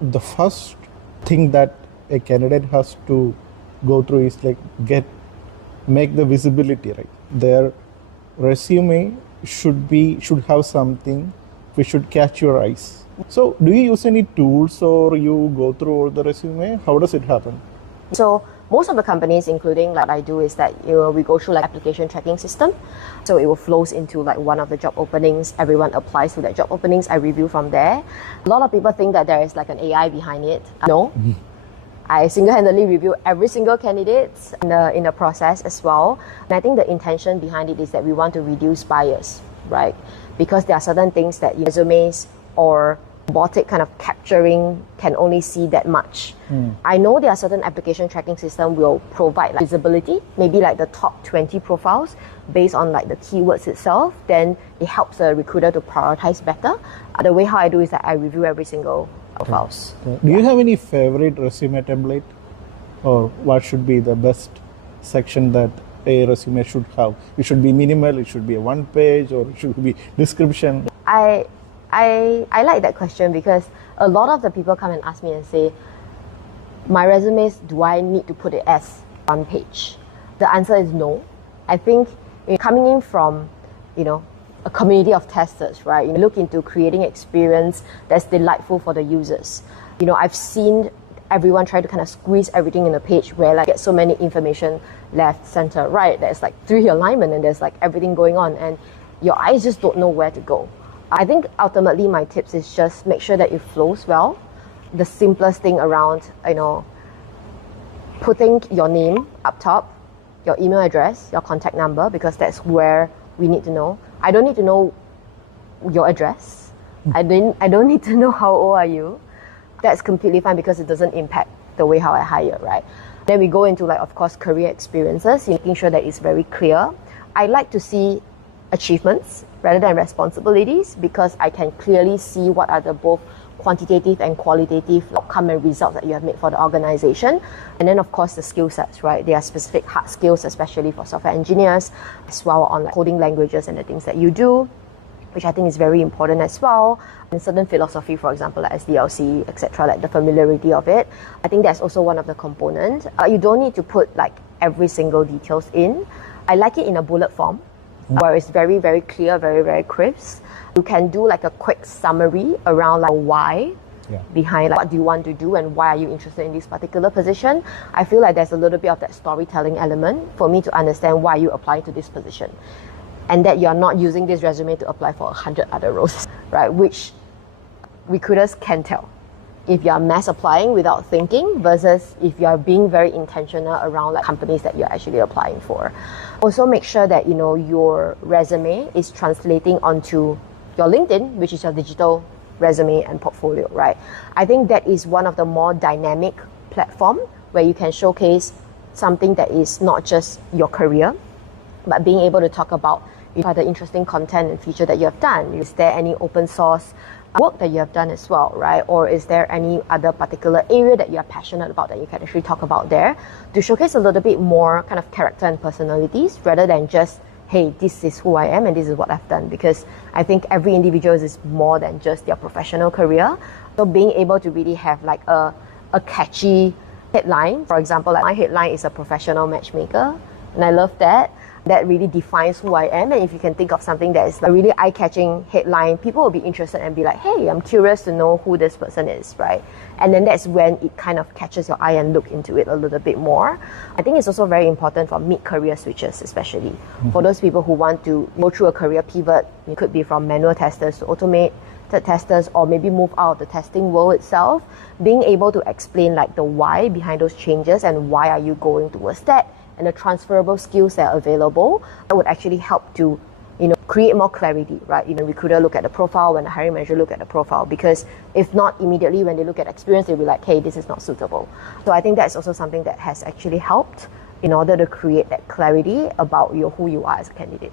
the first thing that a candidate has to go through is like make the visibility right. Their resume should have something which should catch your eyes. So do you use any tools or you go through all the resume? How does it happen? So most of the companies, including like I do, is that we go through like application tracking system. So it will flows into like one of the job openings. Everyone applies to that job openings. I review from there. A lot of people think that there is like an AI behind it. No. I single-handedly review every single candidate in the process as well. And I think the intention behind it is that we want to reduce bias, right? Because there are certain things that resumes or robotic kind of capturing can only see that much. I know there are certain application tracking system will provide like visibility, maybe like the top 20 profiles based on like the keywords itself. Then it helps the recruiter to prioritize better. The way how I do is that I review every single profiles. Do you have any favorite resume template, or what should be the best section that a resume should have? It should be minimal, it should be a one page, or it should be description. I like that question because a lot of the people come and ask me and say, my resumes, do I need to put it as one page? The answer is no. I think coming in from, a community of testers, right? You look into creating experience that's delightful for the users. I've seen everyone try to kind of squeeze everything in a page where like get so many information left, center, right. There's like 3 alignment and there's like everything going on and your eyes just don't know where to go. I think ultimately my tips is just make sure that it flows well. The simplest thing around, putting your name up top, your email address, your contact number, because that's where we need to know. I don't need to know your address. I don't need to know how old are you. That's completely fine because it doesn't impact the way how I hire, right? Then we go into like, of course, career experiences, making sure that it's very clear. I like to see achievements rather than responsibilities because I can clearly see what are the both quantitative and qualitative outcome and results that you have made for the organization. And then of course the skill sets, right? There are specific hard skills, especially for software engineers, as well on like coding languages and the things that you do, which I think is very important as well. And certain philosophy, for example, like SDLC, etc., like the familiarity of it. I think that's also one of the components. You don't need to put like every single details in. I like it in a bullet form, where it's very, very clear, very, very crisp. You can do like a quick summary around like why behind like what do you want to do and why are you interested in this particular position. I feel like there's a little bit of that storytelling element for me to understand why you apply to this position and that you're not using this resume to apply for 100 other roles, right? Which recruiters can tell if you're mass applying without thinking versus if you're being very intentional around like companies that you're actually applying for. Also make sure that your resume is translating onto your LinkedIn, which is your digital resume and portfolio, right? I think that is one of the more dynamic platform where you can showcase something that is not just your career, but being able to talk about the interesting content and feature that you have done. Is there any open source work that you have done as well, right? Or is there any other particular area that you're passionate about that you can actually talk about there to showcase a little bit more kind of character and personalities rather than just, hey, this is who I am and this is what I've done. Because I think every individual is more than just their professional career. So being able to really have like a catchy headline, for example, like my headline is a professional matchmaker, and I love that. That really defines who I am. And if you can think of something that is a really eye-catching headline, people will be interested and be like, hey, I'm curious to know who this person is, right? And then that's when it kind of catches your eye and look into it a little bit more. I think it's also very important for mid-career switches, especially for those people who want to go through a career pivot. It could be from manual testers to automated testers, or maybe move out of the testing world itself. Being able to explain like the why behind those changes and why are you going towards that, and the transferable skills that are available, that would actually help to create more clarity, right? Recruiter look at the profile when the hiring manager look at the profile, because if not immediately when they look at experience, they'll be like, hey, this is not suitable. So I think that's also something that has actually helped in order to create that clarity about who you are as a candidate.